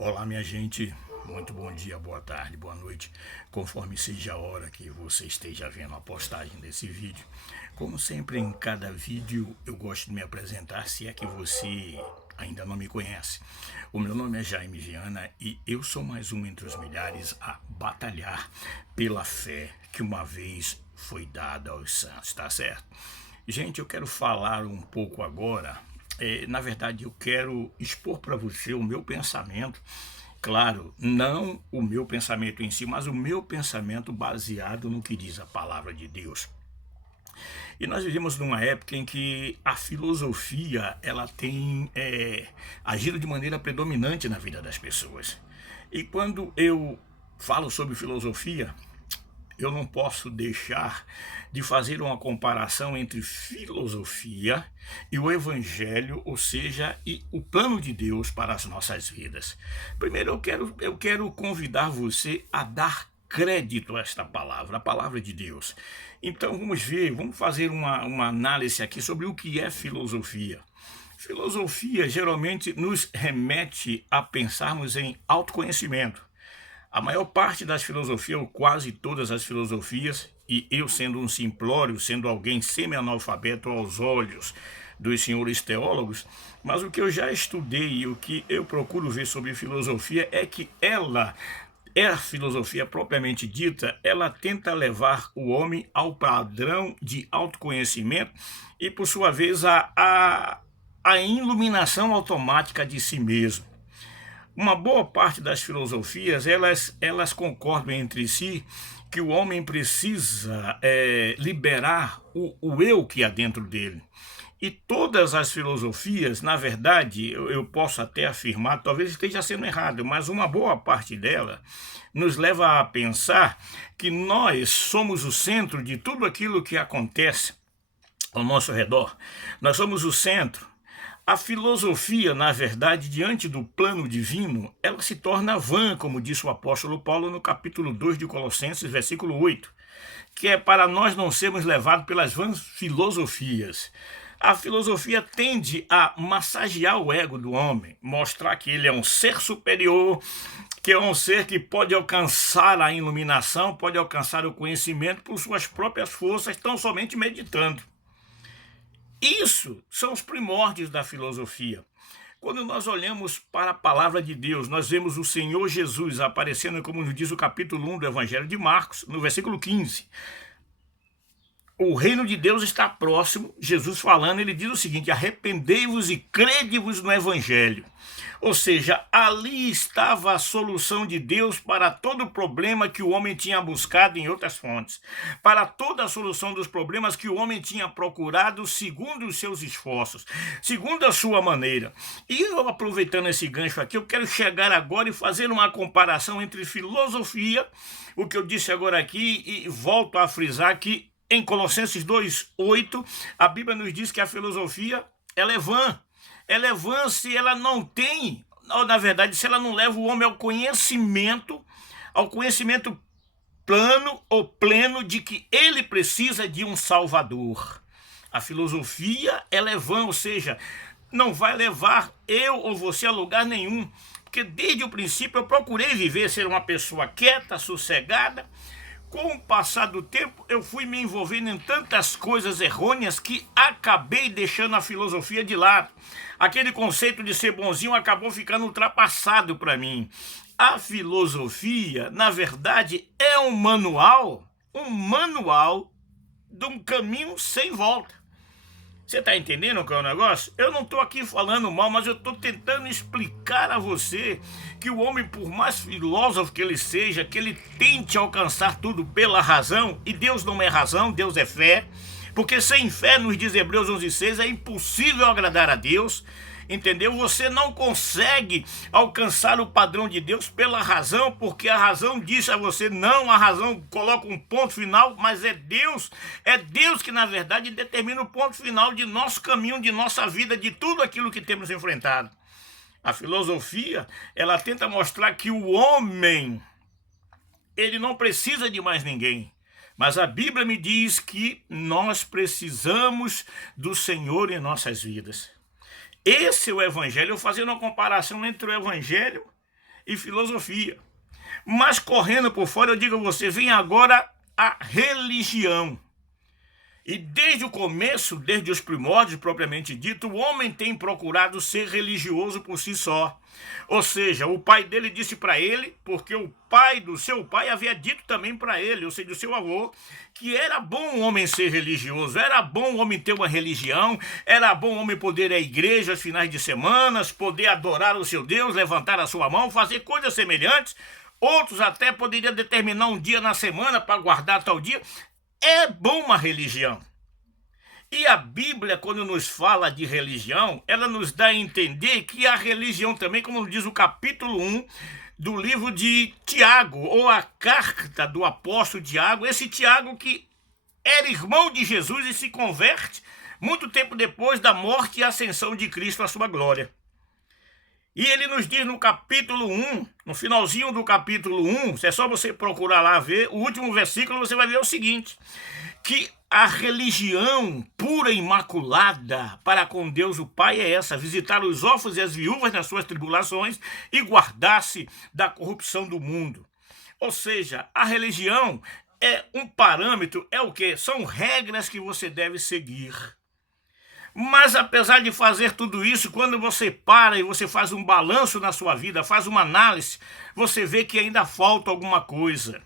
Olá, minha gente. Muito bom dia, boa tarde, boa noite, conforme seja a hora que você esteja vendo a postagem desse vídeo. Como sempre, em cada vídeo eu gosto de me apresentar, se é que você ainda não me conhece. O meu nome é Jaime Viana e eu sou mais um entre os milhares a batalhar pela fé que uma vez foi dada aos santos, tá certo? Gente, eu quero falar um pouco agora. Na verdade, eu quero expor para você o meu pensamento. Claro, não o meu pensamento em si, mas o meu pensamento baseado no que diz a palavra de Deus. E nós vivemos numa época em que a filosofia ela tem agido de maneira predominante na vida das pessoas. E quando eu falo sobre filosofia, eu não posso deixar de fazer uma comparação entre filosofia e o evangelho, ou seja, e o plano de Deus para as nossas vidas. Primeiro eu quero convidar você a dar crédito a esta palavra, a palavra de Deus. Então vamos fazer uma análise aqui sobre o que é filosofia. Filosofia geralmente nos remete a pensarmos em autoconhecimento. A maior parte das filosofias, ou quase todas as filosofias, e eu sendo um simplório, sendo alguém semi-analfabeto aos olhos dos senhores teólogos, mas o que eu já estudei e o que eu procuro ver sobre filosofia é que a filosofia propriamente dita, ela tenta levar o homem ao padrão de autoconhecimento e, por sua vez, a iluminação automática de si mesmo. Uma boa parte das filosofias, elas concordam entre si que o homem precisa liberar o eu que há dentro dele. E todas as filosofias, na verdade, eu posso até afirmar, talvez esteja sendo errado, mas uma boa parte dela nos leva a pensar que nós somos o centro de tudo aquilo que acontece ao nosso redor. Nós somos o centro. A filosofia, na verdade, diante do plano divino, ela se torna vã, como disse o apóstolo Paulo no capítulo 2 de Colossenses, versículo 8, que é para nós não sermos levados pelas vãs filosofias. A filosofia tende a massagear o ego do homem, mostrar que ele é um ser superior, que é um ser que pode alcançar a iluminação, pode alcançar o conhecimento por suas próprias forças, tão somente meditando. Isso são os primórdios da filosofia. Quando nós olhamos para a palavra de Deus, nós vemos o Senhor Jesus aparecendo, como nos diz o capítulo 1 do Evangelho de Marcos, no versículo 15. O reino de Deus está próximo, Jesus falando, ele diz o seguinte: arrependei-vos e crede-vos no Evangelho. Ou seja, ali estava a solução de Deus para todo o problema que o homem tinha buscado em outras fontes, para toda a solução dos problemas que o homem tinha procurado segundo os seus esforços, segundo a sua maneira. E eu, aproveitando esse gancho aqui, eu quero chegar agora e fazer uma comparação entre filosofia, o que eu disse agora aqui, e volto a frisar que em Colossenses 2:8, a Bíblia nos diz que a filosofia ela é vã. Ela é vã se ela não tem, ou na verdade, se ela não leva o homem ao conhecimento plano ou pleno de que ele precisa de um Salvador. A filosofia ela é vã, ou seja, não vai levar eu ou você a lugar nenhum, porque desde o princípio eu procurei viver, ser uma pessoa quieta, sossegada. Com o passar do tempo, eu fui me envolvendo em tantas coisas errôneas que acabei deixando a filosofia de lado. Aquele conceito de ser bonzinho acabou ficando ultrapassado para mim. A filosofia, na verdade, é um manual de um caminho sem volta. Você está entendendo qual é o negócio? Eu não estou aqui falando mal, mas eu estou tentando explicar a você que o homem, por mais filósofo que ele seja, que ele tente alcançar tudo pela razão, e Deus não é razão, Deus é fé, porque sem fé, nos diz Hebreus 11:6, é impossível agradar a Deus. Entendeu? Você não consegue alcançar o padrão de Deus pela razão, porque a razão diz a você não, a razão coloca um ponto final, mas é Deus que na verdade determina o ponto final de nosso caminho, de nossa vida, de tudo aquilo que temos enfrentado. A filosofia, ela tenta mostrar que o homem, ele não precisa de mais ninguém. Mas a Bíblia me diz que nós precisamos do Senhor em nossas vidas. Esse é o Evangelho, eu fazendo uma comparação entre o Evangelho e filosofia. Mas correndo por fora, eu digo a você, vem agora a religião. E desde o começo, desde os primórdios propriamente dito, o homem tem procurado ser religioso por si só. Ou seja, o pai dele disse para ele, porque o pai do seu pai havia dito também para ele, ou seja, do seu avô, que era bom o homem ser religioso, era bom o homem ter uma religião, era bom o homem poder ir à igreja aos finais de semana, poder adorar o seu Deus, levantar a sua mão, fazer coisas semelhantes. Outros até poderiam determinar um dia na semana para guardar tal dia. É bom uma religião. E a Bíblia, quando nos fala de religião, ela nos dá a entender que a religião também, como diz o capítulo 1 do livro de Tiago, ou a carta do apóstolo Tiago, esse Tiago que era irmão de Jesus e se converte muito tempo depois da morte e ascensão de Cristo à sua glória. E ele nos diz no capítulo 1, no finalzinho do capítulo 1, é só você procurar lá ver, o último versículo você vai ver o seguinte, que a religião pura e imaculada para com Deus o Pai é essa, visitar os órfãos e as viúvas nas suas tribulações e guardar-se da corrupção do mundo. Ou seja, a religião é um parâmetro, é o quê? São regras que você deve seguir. Mas apesar de fazer tudo isso, quando você para e você faz um balanço na sua vida, faz uma análise, você vê que ainda falta alguma coisa.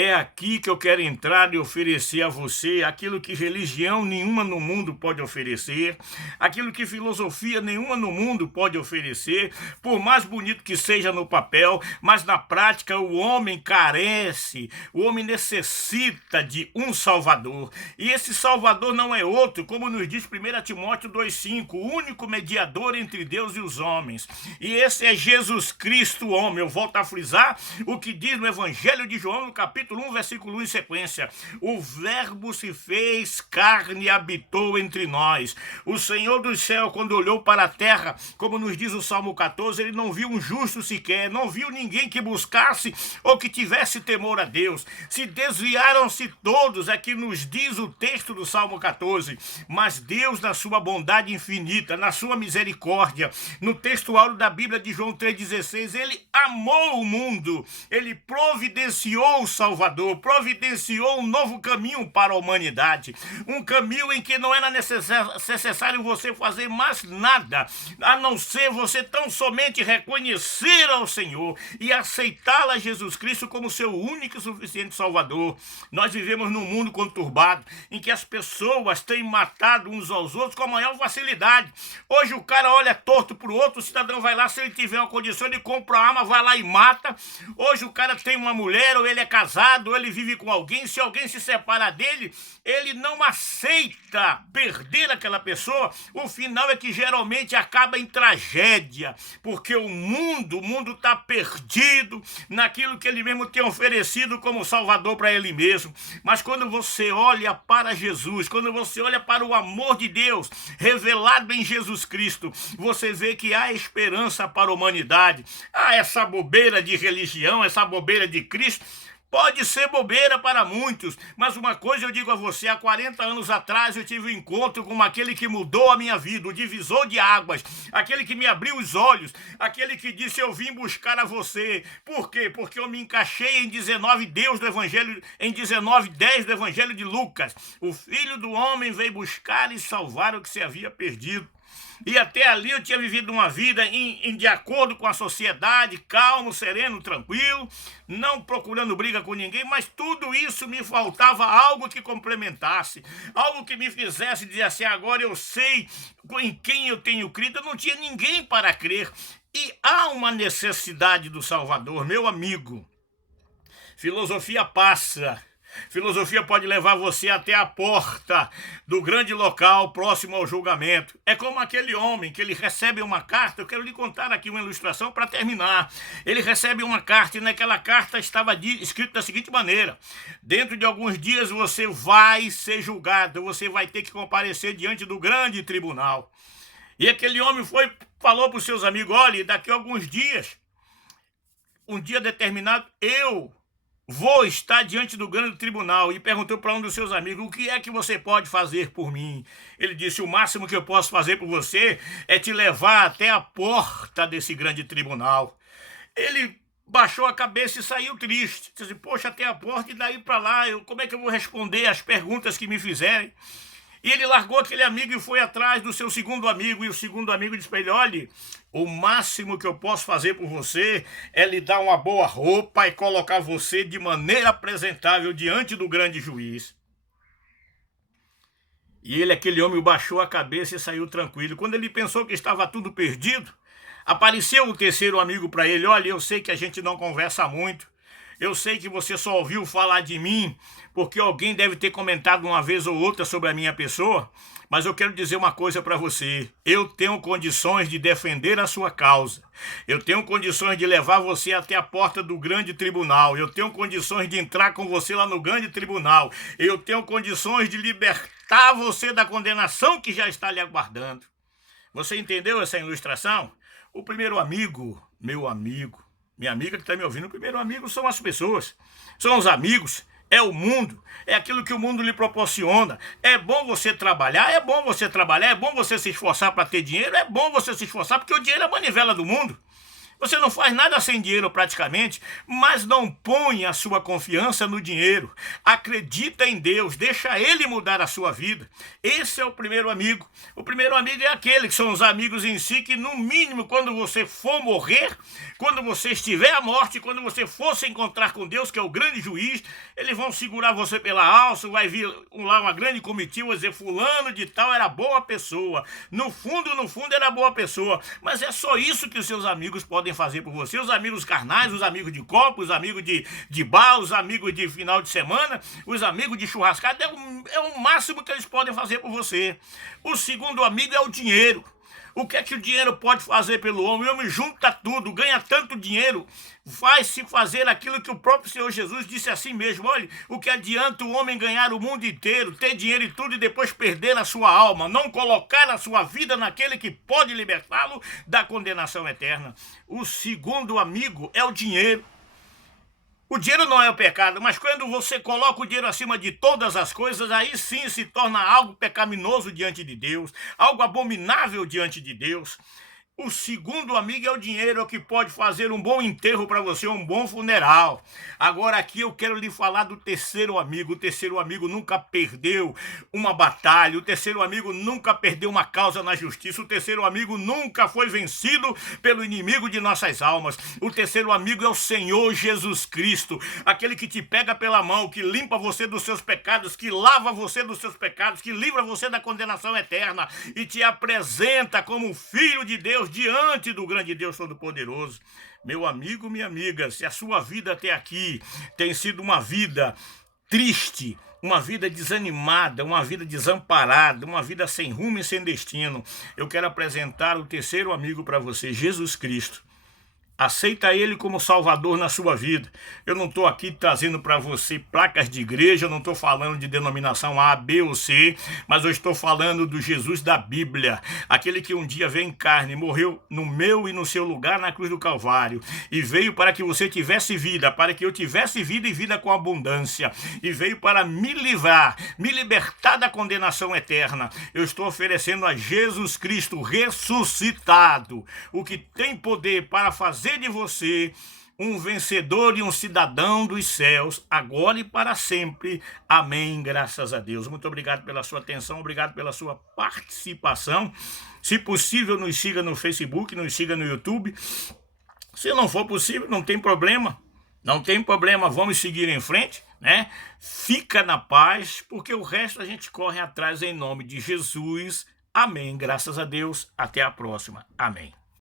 É aqui que eu quero entrar e oferecer a você aquilo que religião nenhuma no mundo pode oferecer, aquilo que filosofia nenhuma no mundo pode oferecer, por mais bonito que seja no papel, mas na prática o homem carece, o homem necessita de um Salvador. E esse Salvador não é outro, como nos diz 1 Timóteo 2,5, o único mediador entre Deus e os homens. E esse é Jesus Cristo, homem. Eu volto a frisar o que diz no Evangelho de João, no capítulo 1, versículo 1 em sequência. O verbo se fez carne e habitou entre nós. O Senhor do céu, quando olhou para a terra, como nos diz o Salmo 14, ele não viu um justo sequer, não viu ninguém que buscasse ou que tivesse temor a Deus. Se desviaram-se todos, é que nos diz o texto do Salmo 14. Mas Deus, na sua bondade infinita, na sua misericórdia, no textual da Bíblia de João 3,16, ele amou o mundo, ele providenciou o Salvador, providenciou um novo caminho para a humanidade, um caminho em que não era necessário você fazer mais nada, a não ser você tão somente reconhecer ao Senhor e aceitá-lo a Jesus Cristo como seu único e suficiente Salvador. Nós vivemos num mundo conturbado, em que as pessoas têm matado uns aos outros com a maior facilidade. Hoje o cara olha torto para o outro, o cidadão vai lá, se ele tiver uma condição de comprar uma arma, vai lá e mata. Hoje o cara tem uma mulher, ou ele é casado, ou ele vive com alguém, se alguém se separa dele, ele não aceita perder aquela pessoa. O final é que geralmente acaba em tragédia, porque o mundo está perdido naquilo que ele mesmo tem oferecido como Salvador para ele mesmo. Mas quando você olha para Jesus, quando você olha para o amor de Deus revelado em Jesus Cristo, você vê que há esperança para a humanidade. Essa bobeira de religião, essa bobeira de Cristo, pode ser bobeira para muitos, mas uma coisa eu digo a você, há 40 anos atrás eu tive um encontro com aquele que mudou a minha vida, o divisor de águas, aquele que me abriu os olhos, aquele que disse: eu vim buscar a você. Por quê? Porque eu me encaixei em 19:10 do Evangelho de Lucas. O Filho do Homem veio buscar e salvar o que se havia perdido. E até ali eu tinha vivido uma vida de acordo com a sociedade, calmo, sereno, tranquilo, não procurando briga com ninguém, mas tudo isso me faltava algo que complementasse, algo que me fizesse dizer assim: agora eu sei em quem eu tenho crido. Eu não tinha ninguém para crer. E há uma necessidade do Salvador, meu amigo. Filosofia passa. Filosofia pode levar você até a porta do grande local próximo ao julgamento. É como aquele homem que ele recebe uma carta. Eu quero lhe contar aqui uma ilustração para terminar. Ele recebe uma carta e naquela carta estava escrito da seguinte maneira: dentro de alguns dias você vai ser julgado, você vai ter que comparecer diante do grande tribunal. E aquele homem falou para os seus amigos: olha, daqui a alguns dias, um dia determinado, eu vou estar diante do grande tribunal. E perguntou para um dos seus amigos: o que é que você pode fazer por mim? Ele disse: o máximo que eu posso fazer por você é te levar até a porta desse grande tribunal. Ele baixou a cabeça e saiu triste. Disse assim, poxa, até a porta e daí para lá, como é que eu vou responder as perguntas que me fizerem? E ele largou aquele amigo e foi atrás do seu segundo amigo. E o segundo amigo disse para ele, olha, o máximo que eu posso fazer por você é lhe dar uma boa roupa e colocar você de maneira apresentável diante do grande juiz. E ele, aquele homem, baixou a cabeça e saiu tranquilo. Quando ele pensou que estava tudo perdido, apareceu o terceiro amigo para ele, olha, eu sei que a gente não conversa muito, eu sei que você só ouviu falar de mim porque alguém deve ter comentado uma vez ou outra sobre a minha pessoa, mas eu quero dizer uma coisa para você, eu tenho condições de defender a sua causa, eu tenho condições de levar você até a porta do grande tribunal, eu tenho condições de entrar com você lá no grande tribunal, eu tenho condições de libertar você da condenação que já está lhe aguardando. Você entendeu essa ilustração? O primeiro amigo, meu amigo, minha amiga que está me ouvindo, o primeiro amigo são as pessoas, são os amigos, é o mundo, é aquilo que o mundo lhe proporciona. É bom você trabalhar, é bom você trabalhar, é bom você se esforçar para ter dinheiro, é bom você se esforçar porque o dinheiro é a manivela do mundo. Você não faz nada sem dinheiro praticamente, mas não põe a sua confiança no dinheiro. Acredita em Deus, deixa Ele mudar a sua vida. Esse é o primeiro amigo. O primeiro amigo é aquele que são os amigos em si, que no mínimo quando você for morrer, quando você estiver à morte, quando você for se encontrar com Deus, que é o grande juiz, eles vão segurar você pela alça, vai vir lá uma grande comitiva dizer fulano de tal era boa pessoa. No fundo era boa pessoa. Mas é só isso que os seus amigos podem fazer por você, os amigos carnais, os amigos de copo, os amigos de bar, os amigos de final de semana, os amigos de churrascada, é o máximo que eles podem fazer por você. O segundo amigo é o dinheiro. O que é que o dinheiro pode fazer pelo homem? O homem junta tudo, ganha tanto dinheiro, vai-se fazer aquilo que o próprio Senhor Jesus disse assim mesmo. Olha, o que adianta o homem ganhar o mundo inteiro, ter dinheiro e tudo e depois perder a sua alma, não colocar a sua vida naquele que pode libertá-lo da condenação eterna. O segundo amigo é o dinheiro. O dinheiro não é o pecado, mas quando você coloca o dinheiro acima de todas as coisas, aí sim se torna algo pecaminoso diante de Deus, algo abominável diante de Deus. O segundo amigo é o dinheiro, é o que pode fazer um bom enterro para você, um bom funeral. Agora aqui eu quero lhe falar do terceiro amigo. O terceiro amigo nunca perdeu uma batalha, o terceiro amigo nunca perdeu uma causa na justiça, o terceiro amigo nunca foi vencido pelo inimigo de nossas almas. O terceiro amigo é o Senhor Jesus Cristo, aquele que te pega pela mão, que limpa você dos seus pecados, que lava você dos seus pecados, que livra você da condenação eterna e te apresenta como filho de Deus diante do grande Deus Todo-Poderoso. Meu amigo, minha amiga, se a sua vida até aqui tem sido uma vida triste, uma vida desanimada, uma vida desamparada, uma vida sem rumo e sem destino, eu quero apresentar o terceiro amigo para você, Jesus Cristo. Aceita Ele como Salvador na sua vida. Eu não estou aqui trazendo para você placas de igreja, eu não estou falando de denominação A, B ou C, mas eu estou falando do Jesus da Bíblia, aquele que um dia veio em carne, morreu no meu e no seu lugar na cruz do Calvário, e veio para que você tivesse vida, para que eu tivesse vida e vida com abundância, e veio para me livrar, me libertar da condenação eterna. Eu estou oferecendo a Jesus Cristo ressuscitado, o que tem poder para fazer de você um vencedor e um cidadão dos céus, agora e para sempre. Amém, graças a Deus. Muito obrigado pela sua atenção, obrigado pela sua participação. Se possível, nos siga no Facebook, nos siga no YouTube. Se não for possível, não tem problema. Não tem problema, vamos seguir em frente, né? Fica na paz, porque o resto a gente corre atrás em nome de Jesus. Amém, graças a Deus. Até a próxima. Amém.